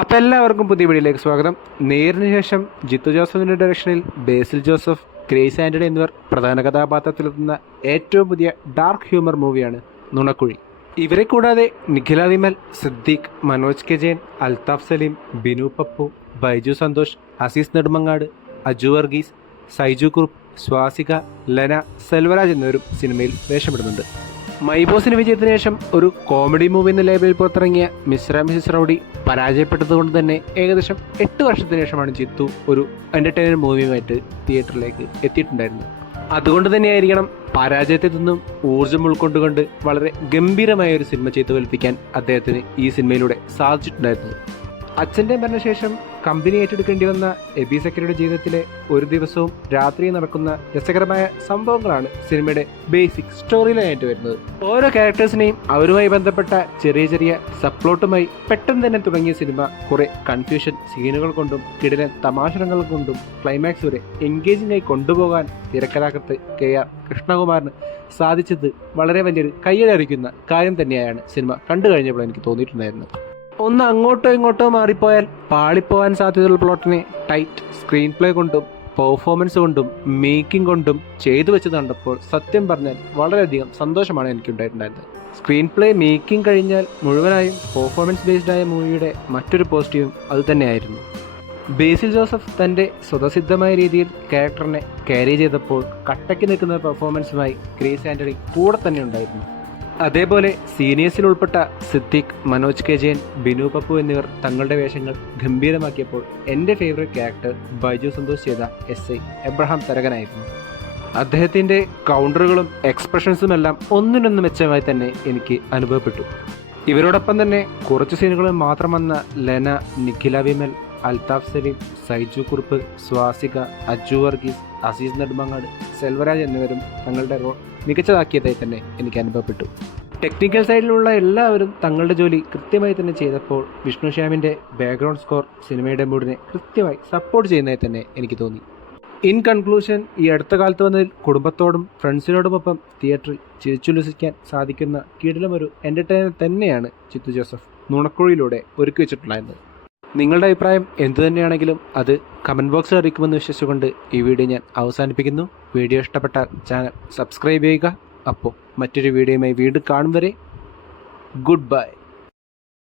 അപ്പോൾ എല്ലാവർക്കും പുതിയ വീഡിയോയിലേക്ക് സ്വാഗതം. നേരിന് ശേഷം ജിത്തു ജോസഫിൻ്റെ ഡയറക്ഷനിൽ ബേസിൽ ജോസഫ്, ഗ്രേസ് ആൻ്റണി എന്നിവർ പ്രധാന കഥാപാത്രത്തിലെത്തുന്ന ഏറ്റവും പുതിയ ഡാർക്ക് ഹ്യൂമർ മൂവിയാണ് നുണക്കുഴി. ഇവരെ കൂടാതെ നിഖില വിമൽ, സിദ്ദീഖ്, മനോജ് കെ ജയൻ, അൽതാഫ് സലീം, ബിനു പപ്പു, ബൈജു സന്തോഷ്, അസീസ് നെടുമങ്ങാട്, അജു വർഗീസ്, സൈജു കുറുപ്പ്, സ്വാസിക, ലെന, സെൽവരാജ് എന്നിവരും സിനിമയിൽ വേഷമിടുന്നുണ്ട്. മൈബോസിന് വിജയത്തിന് ശേഷം ഒരു കോമഡി മൂവി എന്ന ലേബലിൽ പുറത്തിറങ്ങിയ മിസ്റ്റർ മിസ്സിസ് റൗഡി പരാജയപ്പെട്ടതുകൊണ്ട് തന്നെ ഏകദേശം 8 വർഷത്തിന് ശേഷമാണ് ജിത്തു ഒരു എൻ്റർടൈനർ മൂവിയുമായിട്ട് തിയേറ്ററിലേക്ക് എത്തിയിട്ടുണ്ടായിരുന്നത്. അതുകൊണ്ട് തന്നെയായിരിക്കണം പരാജയത്തിൽ നിന്നും ഊർജ്ജം ഉൾക്കൊണ്ടുകൊണ്ട് വളരെ ഗംഭീരമായ ഒരു സിനിമ ചെയ്തു കൽപ്പിക്കാൻ അദ്ദേഹത്തിന് ഈ സിനിമയിലൂടെ സാധിച്ചിട്ടുണ്ടായിരുന്നത്. അച്ഛൻ്റെ മരണശേഷം കമ്പനി ഏറ്റെടുക്കേണ്ടി വന്ന എബി സക്കറിയുടെ ജീവിതത്തിലെ ഒരു ദിവസവും രാത്രിയും നടക്കുന്ന രസകരമായ സംഭവങ്ങളാണ് സിനിമയുടെ ബേസിക് സ്റ്റോറി ലൈനായിട്ട് വരുന്നത്. ഓരോ ക്യാരക്ടേഴ്സിനെയും അവരുമായി ബന്ധപ്പെട്ട ചെറിയ ചെറിയ സബ്പ്ലോട്ടുമായി പെട്ടെന്ന് തന്നെ തുടങ്ങിയ സിനിമ കുറെ കൺഫ്യൂഷൻ സീനുകൾ കൊണ്ടും കിടിലൻ തമാശകൾ കൊണ്ടും ക്ലൈമാക്സ് വരെ എൻഗേജിംഗ് ആയി കൊണ്ടുപോകാൻ തിരക്കഥാകൃത്ത് KR കൃഷ്ണകുമാറിന് സാധിച്ചത് വളരെ വലിയൊരു കയ്യടിക്കുന്ന കാര്യം തന്നെയാണ് സിനിമ കണ്ടു കഴിഞ്ഞപ്പോൾ എനിക്ക് തോന്നിയിട്ടുണ്ടായിരുന്നത്. ഒന്ന് അങ്ങോട്ടോ ഇങ്ങോട്ടോ മാറിപ്പോയാൽ പാളിപ്പോവാൻ സാധ്യതയുള്ള പ്ലോട്ടിനെ ടൈറ്റ് സ്ക്രീൻ പ്ലേ കൊണ്ടും പെർഫോമൻസ് കൊണ്ടും മേക്കിംഗ് കൊണ്ടും ചെയ്തു വെച്ചത് കണ്ടപ്പോൾ സത്യം പറഞ്ഞാൽ വളരെയധികം സന്തോഷമാണ് എനിക്കുണ്ടായിട്ടുണ്ടായിരുന്നത്. സ്ക്രീൻ പ്ലേ മേക്കിംഗ് കഴിഞ്ഞാൽ മുഴുവനായും പെർഫോമൻസ് ബേസ്ഡ് ആയ മൂവിയുടെ മറ്റൊരു പോസിറ്റീവും അതുതന്നെയായിരുന്നു. ബേസിൽ ജോസഫ് തൻ്റെ സ്വതസിദ്ധമായ രീതിയിൽ ക്യാരക്ടറിനെ ക്യാരി ചെയ്തപ്പോൾ കട്ടയ്ക്ക് നിൽക്കുന്ന പെർഫോമൻസുമായി ഗ്രേസ് ആൻ്റണി കൂടെ തന്നെ ഉണ്ടായിരുന്നു. അതേപോലെ സീനിയേഴ്സിൽ ഉൾപ്പെട്ട സിദ്ദീഖ്, മനോജ് കെ ജയൻ, ബിനു പപ്പു എന്നിവർ തങ്ങളുടെ വേഷങ്ങൾ ഗംഭീരമാക്കിയപ്പോൾ എൻ്റെ ഫേവറേറ്റ് ക്യാരക്ടർ ബൈജു സന്തോഷ് ചെയ്ത SI എബ്രഹാം തരകനായിരുന്നു. അദ്ദേഹത്തിൻ്റെ കൗണ്ടറുകളും എക്സ്പ്രഷൻസും എല്ലാം ഒന്നിനൊന്ന് മെച്ചമായി തന്നെ എനിക്ക് അനുഭവപ്പെട്ടു. ഇവരോടൊപ്പം തന്നെ കുറച്ച് സീനുകളിൽ മാത്രം വന്ന ലെന, നിഖില വിമൽ, അൽതാഫ് സലീം, സൈജു കുറുപ്പ്, സ്വാസിക, അജു വർഗീസ്, അസീസ് നെടുമങ്ങാട്, സെൽവരാജ് എന്നിവരും തങ്ങളുടെ റോൾ മികച്ചതാക്കിയതായി തന്നെ എനിക്ക് അനുഭവപ്പെട്ടു. ടെക്നിക്കൽ സൈഡിലുള്ള എല്ലാവരും തങ്ങളുടെ ജോലി കൃത്യമായി തന്നെ ചെയ്തപ്പോൾ വിഷ്ണു ശ്യാമിൻ്റെ ബാക്ക്ഗ്രൗണ്ട് സ്കോർ സിനിമയുടെ മൂഡിനെ കൃത്യമായി സപ്പോർട്ട് ചെയ്യുന്നതായി തന്നെ എനിക്ക് തോന്നി. ഇൻ കൺക്ലൂഷൻ, ഈ അടുത്ത കാലത്ത് വന്നതിൽ കുടുംബത്തോടും ഫ്രണ്ട്സിനോടുമൊപ്പം തിയേറ്ററിൽ ചിരിച്ചുല്ലസിക്കാൻ സാധിക്കുന്ന കിടിലമൊരു എൻ്റർടൈനർ തന്നെയാണ് ജിത്തു ജോസഫ് നുണക്കുഴിയിലൂടെ ഒരുക്കി വെച്ചിട്ടുണ്ടായിരുന്നത്. നിങ്ങളുടെ അഭിപ്രായം എന്തു തന്നെയാണെങ്കിലും അത് കമൻറ്റ് ബോക്സിൽ അറിയിക്കുമെന്ന് വിശ്വസിച്ചുകൊണ്ട് ഈ വീഡിയോ ഞാൻ അവസാനിപ്പിക്കുന്നു. വീഡിയോ ഇഷ്ടപ്പെട്ടാൽ ചാനൽ സബ്സ്ക്രൈബ് ചെയ്യുക. അപ്പോൾ മറ്റൊരു വീഡിയോയുമായി വീണ്ടും കാണും വരെ ഗുഡ് ബൈ.